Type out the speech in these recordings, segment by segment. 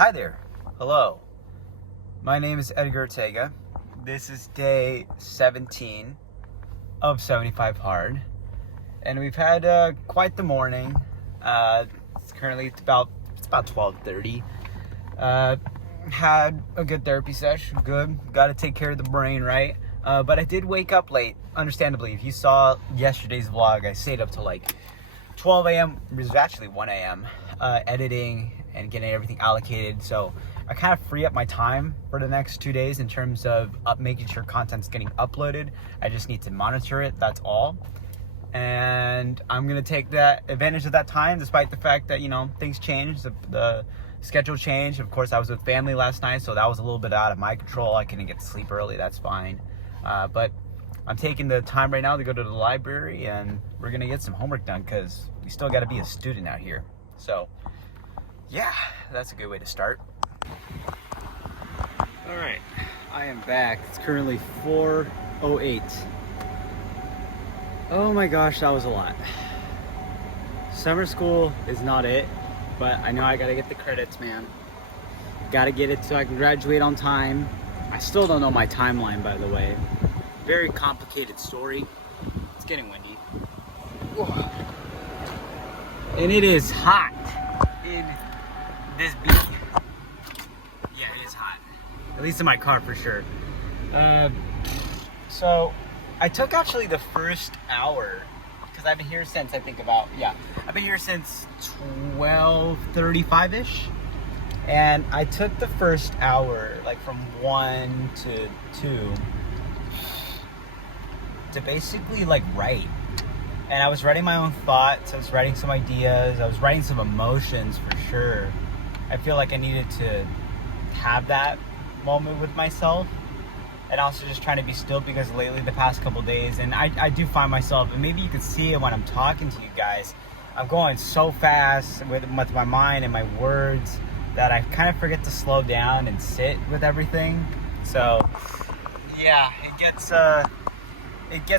Hi there. Hello. My name is Edgar Ortega. This is day 17 of 75 Hard. And we've had quite the morning. It's about 12:30. Had a good therapy session. Good. Got to take care of the brain, right? But I did wake up late, understandably. If you saw yesterday's vlog, I stayed up till like 12 a.m. It was actually 1 a.m. Editing and getting everything allocated. So I kind of free up my time for the next 2 days in terms of making sure content's getting uploaded. I just need to monitor it, that's all. And I'm gonna take that advantage of that time, despite the fact that, things changed, the schedule changed. Of course, I was with family last night, so that was a little bit out of my control. I couldn't get to sleep early, that's fine. But I'm taking the time right now to go to the library, and we're gonna get some homework done because we still gotta be a student out here. So yeah, that's a good way to start. All right, I am back. It's currently 4:08. Oh my gosh, that was a lot. Summer school is not it, but I know I gotta get the credits, man. Gotta get it so I can graduate on time. I still don't know my timeline, by the way. Very complicated story. It's getting windy. Whoa. And it is hot in this beach. Yeah, it is hot. At least in my car for sure. So I took actually the first hour because I've been here since I've been here since 12:35ish, and I took the first hour like from 1 to 2 to basically like write. And I was writing my own thoughts, I was writing some ideas, I was writing some emotions for sure. I feel like I needed to have that moment with myself, and also just trying to be still, because lately the past couple days, and I do find myself, and maybe you can see it when I'm talking to you guys, I'm going so fast with my mind and my words that I kind of forget to slow down and sit with everything. So yeah, it gets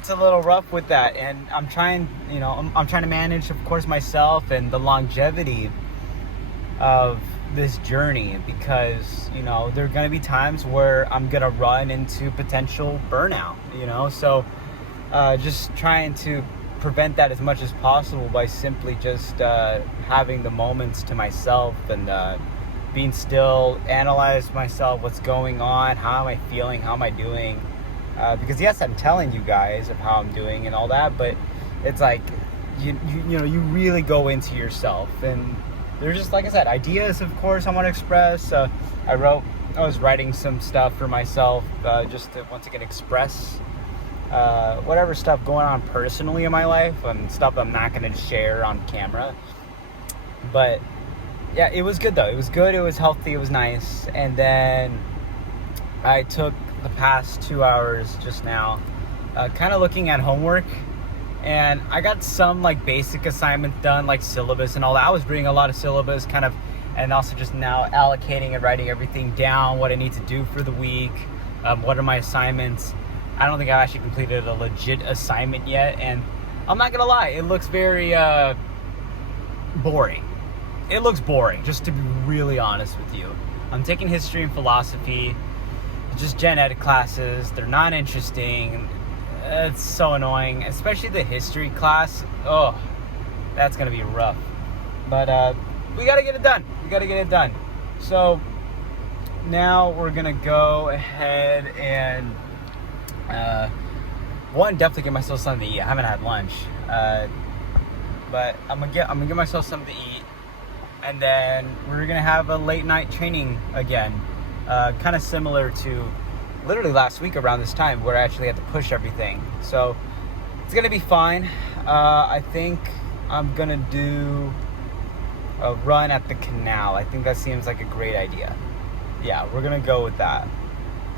a little rough with that, and I'm trying to manage, of course, myself and the longevity of this journey, because there are going to be times where I'm going to run into potential burnout, so just trying to prevent that as much as possible by simply just having the moments to myself and being still, analyze myself, what's going on, how am I feeling, how am I doing. Because yes, I'm telling you guys of how I'm doing and all that, but it's like you really go into yourself, and there's just, like I said, ideas, of course, I want to express. I was writing some stuff for myself, just to once again express whatever stuff going on personally in my life, and stuff I'm not going to share on camera. But yeah, it was good though. It was good. It was healthy. It was nice. And then I took the past 2 hours just now kind of looking at homework, and I got some like basic assignments done, like syllabus and all that. I was reading a lot of syllabus kind of, and also just now allocating and writing everything down, what I need to do for the week, what are my assignments. I don't think I've actually completed a legit assignment yet, and I'm not gonna lie, it looks very boring. It looks boring, just to be really honest with you. I'm taking history and philosophy, just gen ed classes. They're not interesting. It's so annoying, especially the history class. Oh, that's gonna be rough. But we gotta get it done. So now we're gonna go ahead and definitely get myself something to eat. I haven't had lunch, but I'm gonna get myself something to eat, and then we're gonna have a late night training again. Kind of similar to literally last week around this time, where I actually had to push everything. So it's gonna be fine. I think I'm gonna do a run at the canal. I think that seems like a great idea. Yeah, we're gonna go with that.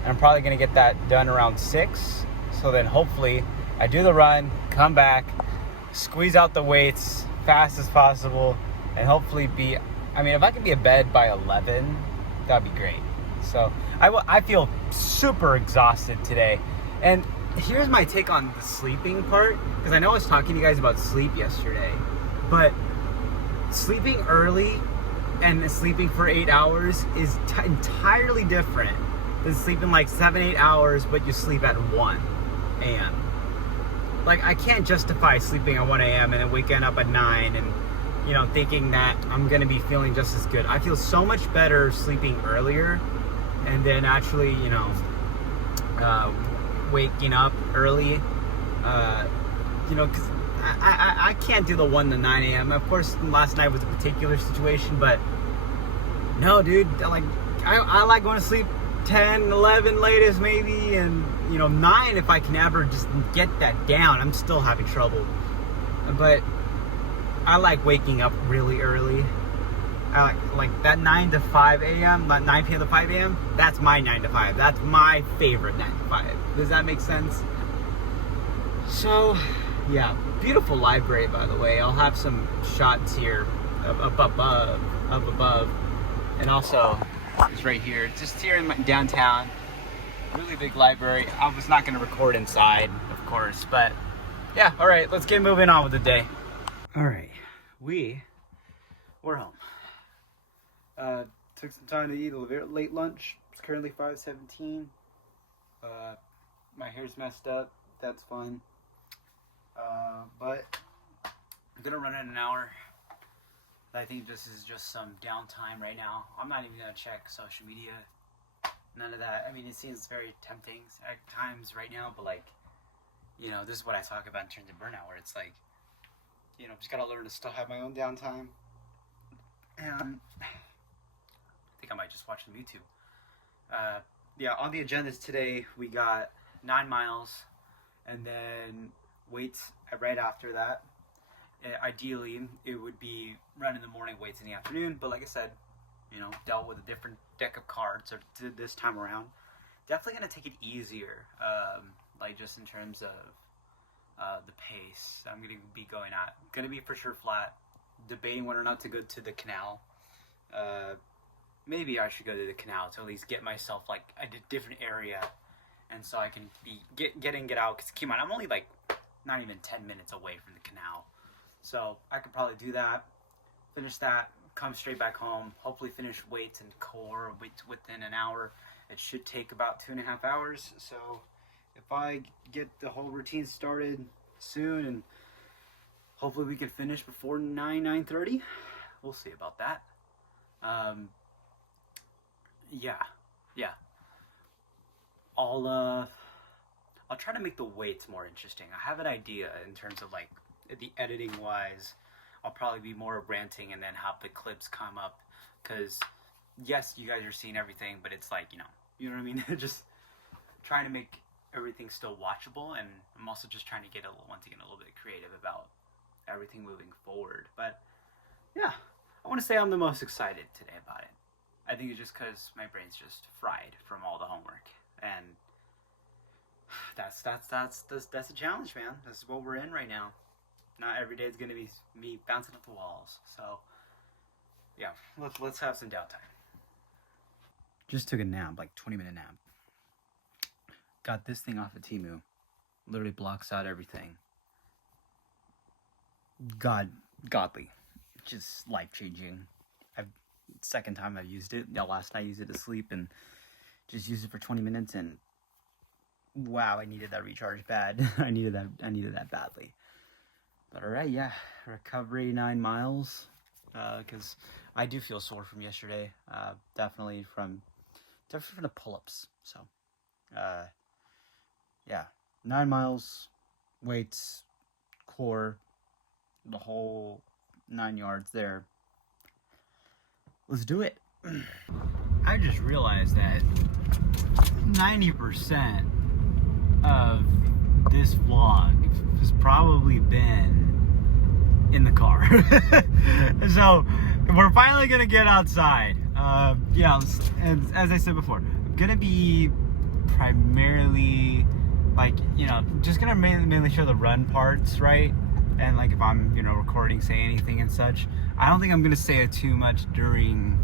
And I'm probably gonna get that done around 6. So then hopefully I do the run, come back, squeeze out the weights fast as possible, and hopefully if I can be in bed by 11, that'd be great. So I feel super exhausted today. And here's my take on the sleeping part, because I know I was talking to you guys about sleep yesterday, but sleeping early and sleeping for 8 hours is entirely different than sleeping like 7-8 hours, but you sleep at 1 a.m. Like, I can't justify sleeping at 1 a.m. and then waking up at 9 and, you know, thinking that I'm going to be feeling just as good. I feel so much better sleeping earlier and then actually, you know, waking up early. You know, because I can't do the 1 to 9 a.m. Of course, last night was a particular situation, but no, dude, like, I like going to sleep 10, 11 latest maybe, and, you know, 9 if I can ever just get that down. I'm still having trouble, but I like waking up really early. I like that 9 to 5 a.m., 9 p.m. to 5 a.m., that's my 9 to 5. That's my favorite 9 to 5. Does that make sense? So, yeah, beautiful library, by the way. I'll have some shots here up above. And also, it's right here, just here in downtown. Really big library. I was not going to record inside, of course, but yeah, all right, let's get moving on with the day. All right, we're home. Took some time to eat a late lunch. It's currently 5:17. My hair's messed up. That's fun. But I'm gonna run in an hour. I think this is just some downtime right now. I'm not even gonna check social media. None of that. I mean, it seems very tempting at times right now, but like, you know, this is what I talk about in terms of burnout, where it's like, you know, just gotta learn to still have my own downtime. And I think I might just watch some YouTube. Yeah, on the agendas today, we got 9 miles, and then weights right after that. Ideally, it would be run in the morning, weights in the afternoon, but like I said, you know, dealt with a different deck of cards this time around. Definitely going to take it easier, like just in terms of the pace. I'm going to be going to be for sure flat, debating whether or not to go to the canal. Maybe I should go to the canal to at least get myself like a different area, and so I can get in, get out, because keep in mind, I'm only like not even 10 minutes away from the canal. So I could probably do that, finish that, come straight back home, hopefully finish weights and core within an hour. It should take about 2.5 hours. So if I get the whole routine started soon, and hopefully we can finish before 9:30, we'll see about that. Yeah. I'll try to make the weights more interesting. I have an idea in terms of like the editing wise. I'll probably be more ranting and then have the clips come up, because yes, you guys are seeing everything, but it's like, you know what I mean? Just trying to make everything still watchable, and I'm also just trying to get once again a little bit creative about everything moving forward. But yeah, I want to say I'm the most excited today about it. I think it's just because my brain's just fried from all the homework, and that's a challenge, man. This is what we're in right now. Not every day is gonna be me bouncing off the walls. So yeah, let's have some downtime. Just took a nap, like 20-minute nap. Got this thing off of Temu. Literally blocks out everything. Godly, just life changing. Second time I've used it. Last night I used it to sleep and just used it for 20 minutes, and wow, I needed that recharge bad. I needed that badly. But all right, yeah, recovery 9 miles, because I do feel sore from yesterday. Definitely from the pull-ups. So, yeah, 9 miles, weights, core, the whole 9 yards there. Let's do it. I just realized that 90% of this vlog has probably been in the car. So we're finally gonna get outside. Yeah, and as I said before, I'm gonna be primarily like, you know, just gonna mainly show the run parts, right? And like if I'm, you know, recording, say anything and such, I don't think I'm gonna say it too much during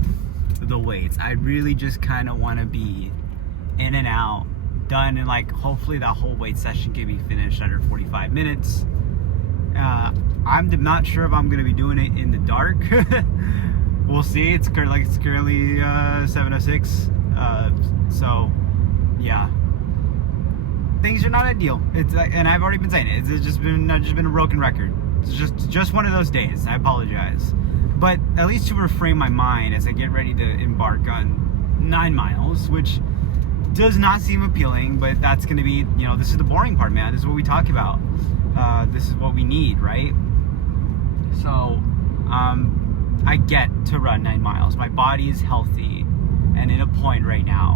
the weights. I really just kind of want to be in and out, done, and like hopefully that whole weight session can be finished under 45 minutes. I'm not sure if I'm gonna be doing it in the dark, we'll see. It's currently 7:06. So yeah, things are not ideal. It's and I've already been saying it. It's just been a broken record. It's just one of those days. I apologize, but at least to reframe my mind as I get ready to embark on 9 miles, which does not seem appealing, but that's going to be, this is the boring part, man. This is what we talk about. This is what we need, right? So, I get to run 9 miles. My body is healthy and in a point right now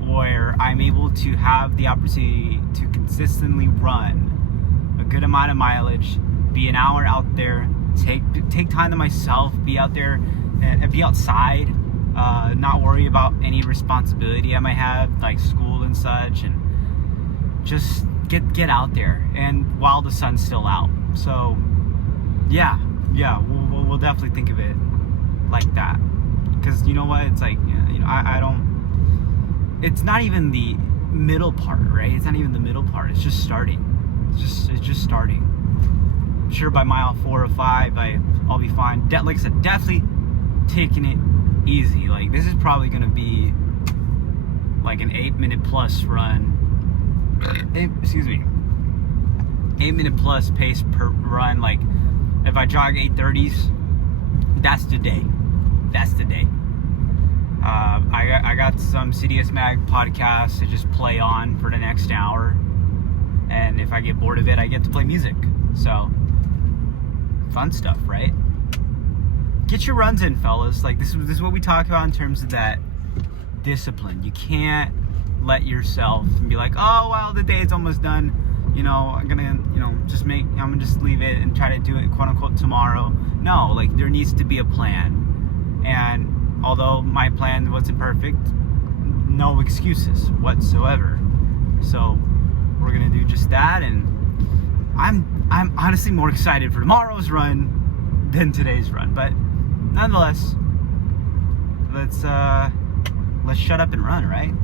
where I'm able to have the opportunity to consistently run a good amount of mileage, be an hour out there, take time to myself, be out there and be outside, not worry about any responsibility I might have, like school and such, and just get out there, and while the sun's still out. So yeah, we'll definitely think of it like that, because you know what, it's like, I don't, it's not even the middle part, right? It's not even the middle part. It's just starting. It's just starting. I'm sure by mile 4 or 5 I'll be fine. Like I said, definitely taking it easy. Like, this is probably gonna be like an 8-minute plus run. 8-minute plus pace per run. Like, if I jog 8:30s, that's the day. I got some CDS Mag podcasts to just play on for the next hour, and if I get bored of it, I get to play music. So fun stuff, right? Get your runs in, fellas. Like, this is what we talk about in terms of that discipline. You can't let yourself be like, oh well, the day is almost done, I'm gonna I'm gonna just leave it and try to do it quote unquote tomorrow. No, like, there needs to be a plan. And although my plan wasn't perfect, no excuses whatsoever. So we're gonna do just that, and I'm honestly more excited for tomorrow's run than today's run. But nonetheless, let's shut up and run, right?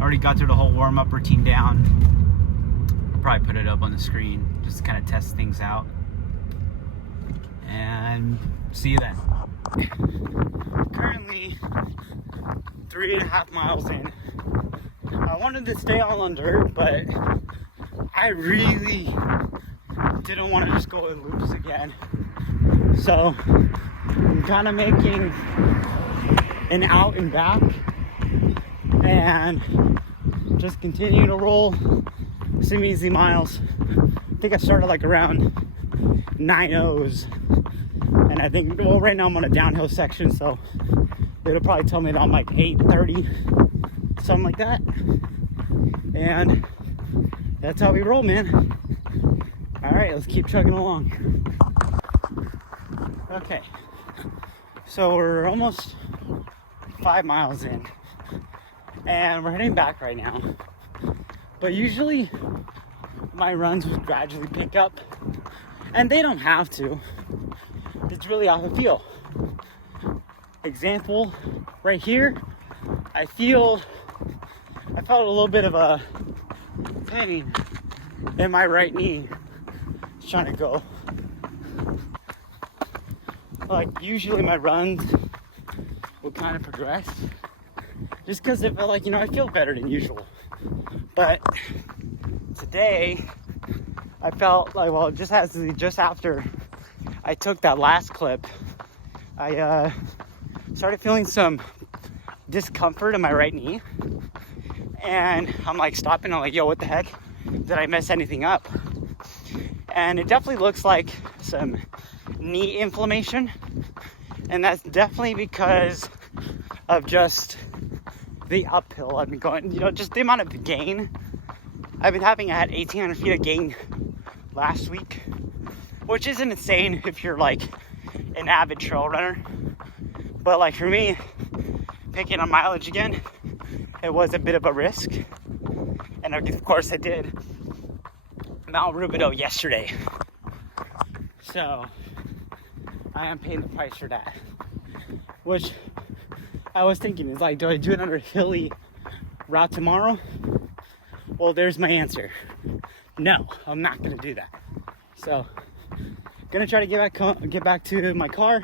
Already got through the whole warm-up routine down. I'll probably put it up on the screen just to kind of test things out. And see you then. Currently 3.5 miles in. I wanted to stay all on dirt, but I really didn't want to just go in loops again. So I'm kind of making an out and back and just continue to roll some easy miles. I think I started like around 9:00s, and I think, well, right now I'm on a downhill section, so it'll probably tell me that I'm like 8:30, something like that. And that's how we roll, man. All right, let's keep chugging along. Okay, so we're almost 5 miles in, and we're heading back right now. But usually my runs would gradually pick up, and they don't have to. It's really how I feel. Example, right here, I felt a little bit of a pain in my right knee. It's trying to go. Like, usually my runs will kind of progress, just because it felt like, I feel better than usual. But today, I felt like, well, just after I took that last clip, I started feeling some discomfort in my right knee, and I'm like stopping. I'm like, yo, what the heck? Did I mess anything up? And it definitely looks like some knee inflammation, and that's definitely because of just the uphill I've been going, just the amount of gain I've been having. I had 1,800 feet of gain last week, which isn't insane if you're like an avid trail runner, but like for me, picking on mileage again, it was a bit of a risk. And of course I did Mount Rubidoux yesterday, so I am paying the price for that. Which I was thinking is like, do I do it under a hilly route tomorrow? Well, there's my answer. No, I'm not gonna do that. So, gonna try to get back to my car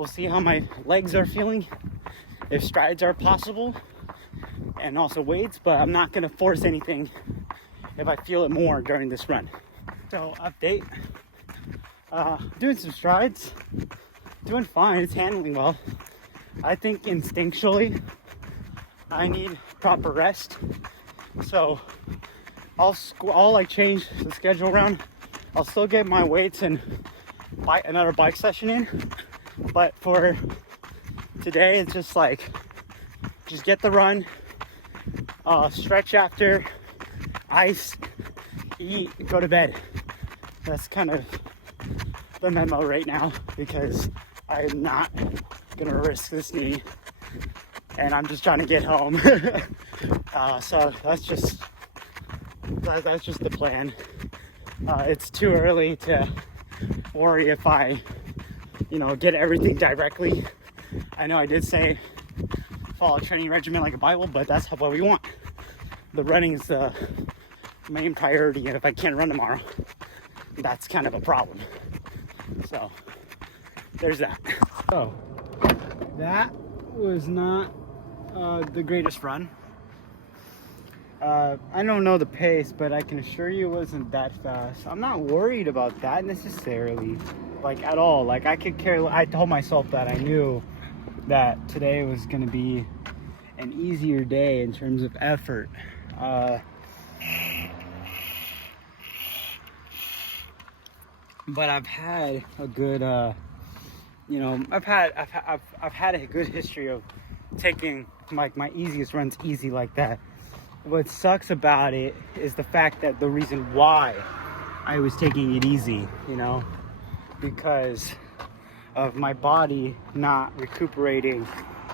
we'll see how my legs are feeling, if strides are possible, and also weights, but I'm not gonna force anything if I feel it more during this run. So update, doing some strides, doing fine, it's handling well. I think instinctually I need proper rest, so I'll like change the schedule around. I'll still get my weights and another bike session in, but for today it's just like, just get the run, stretch after, ice, eat, go to bed. That's kind of the memo right now, because I'm not gonna risk this knee and I'm just trying to get home. So that's just the plan. It's too early to worry if I, get everything directly. I know I did say follow a training regimen like a Bible, but that's what we want. The running is the main priority, and if I can't run tomorrow, that's kind of a problem. So there's that. So that was not the greatest run. I don't know the pace, but I can assure you it wasn't that fast. I'm not worried about that necessarily, like at all. Like I told myself that I knew that today was going to be an easier day in terms of effort. But I've had a good, I've had a good history of taking like my easiest runs easy like that. What sucks about it is the fact that the reason why I was taking it easy, because of my body not recuperating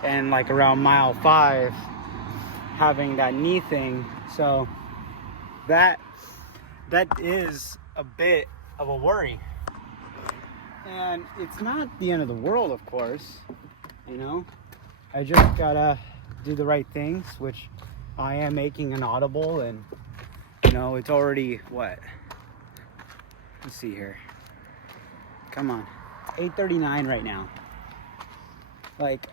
and like around mile 5 having that knee thing. So that is a bit of a worry, and it's not the end of the world, of course. I just gotta do the right things, which I am making an audible, and it's already what, let's see here, come on, 8:39 right now. Like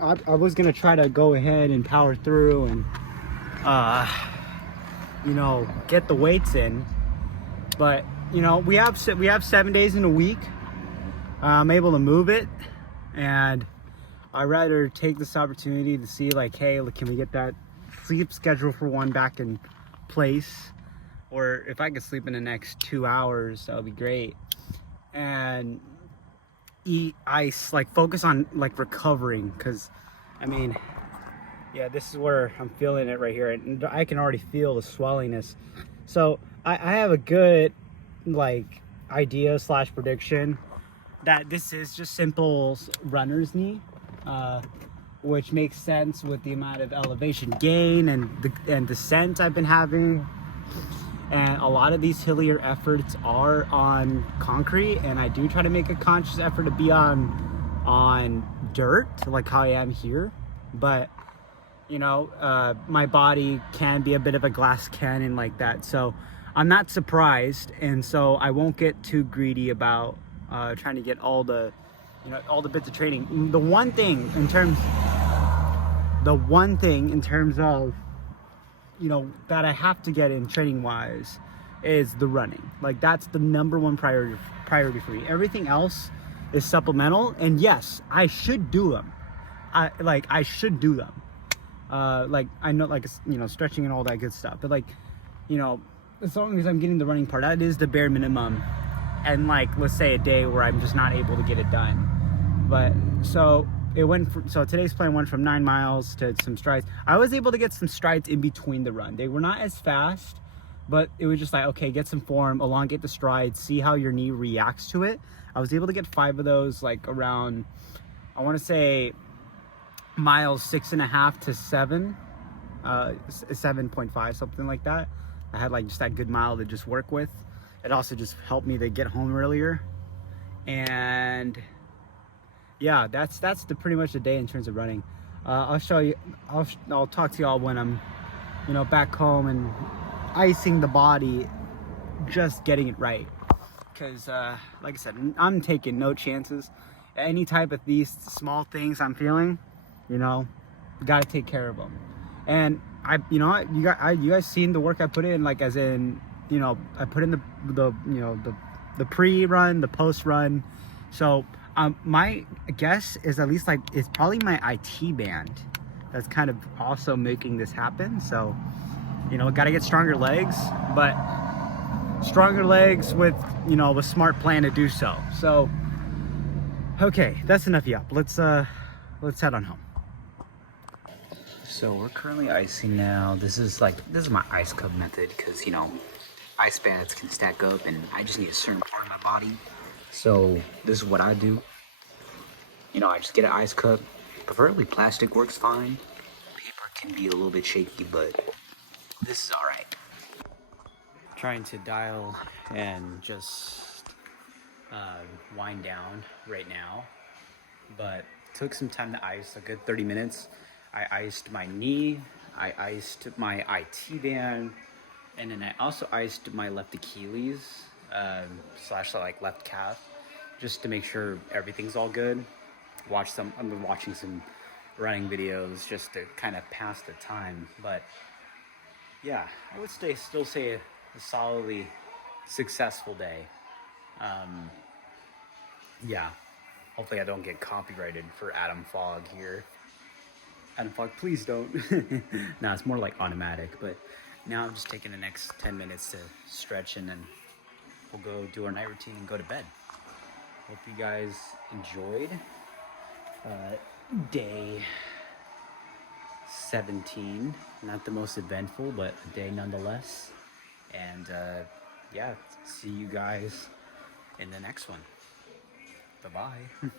I was gonna try to go ahead and power through and get the weights in, but we have 7 days in a week. I'm able to move it, and I'd rather take this opportunity to see like, hey, can we get that sleep schedule for one back in place, or if I could sleep in the next 2 hours, that would be great. And eat ice, like focus on like recovering, because this is where I'm feeling it right here, and I can already feel the swellingness. So I have a good like idea / prediction that this is just simple runner's knee, which makes sense with the amount of elevation gain and descent I've been having. And a lot of these hillier efforts are on concrete, and I do try to make a conscious effort to be on dirt, like how I am here. But my body can be a bit of a glass cannon like that, so I'm not surprised, and so I won't get too greedy about trying to get all the bits of training. The one thing in terms of that I have to get in training wise is the running. Like that's the number one priority for me. Everything else is supplemental, and yes, I should do them. I should do them. Like I know, like stretching and all that good stuff. But as long as I'm getting the running part, that is the bare minimum. And like, let's say a day where I'm just not able to get it done. But so today's plan went from 9 miles to some strides. I was able to get some strides in between the run. They were not as fast, but it was just like, okay, get some form, elongate the strides, see how your knee reacts to it. I was able to get 5 of those, like around, I want to say miles 6.5 to 7, 7.5, something like that. I had like just that good mile to just work with. It also just helped me to get home earlier. And yeah, that's pretty much the day in terms of running. I'll show you, I'll talk to y'all when I'm back home and icing the body, just getting it right. Because like I said, I'm taking no chances. any type of these small things I'm feeling, you know, got to take care of them. And I, you know, you guys seen the work I put in, like as in, you know, I put in the pre-run, the post-run. So my guess is at least like it's probably my IT band that's kind of also making this happen. So, you know, got to get stronger legs, but stronger legs with, you know, a smart plan to do so. So, okay, that's enough yap. Let's head on home. So we're currently icing now. This is my ice cup method because, you know, ice bands can stack up and I just need a certain part of my body. So this is what I do. You know, I just get an ice cup. Preferably plastic works fine. Paper can be a little bit shaky, but this is all right. Trying to dial and just wind down right now, but took some time to ice, a good 30 minutes. I iced my knee, I iced my IT band, and then I also iced my left Achilles slash like left calf, just to make sure everything's all good. I've been watching some running videos just to kind of pass the time, but yeah, I would still say a solidly successful day. Yeah, hopefully I don't get copyrighted for Adam Fogg here. Adam Fogg, please don't. Nah, it's more like automatic, but now I'm just taking the next 10 minutes to stretch and then we'll go do our night routine and go to bed. Hope you guys enjoyed day 17. Not the most eventful, but a day nonetheless. And yeah, see you guys in the next one. Bye-bye.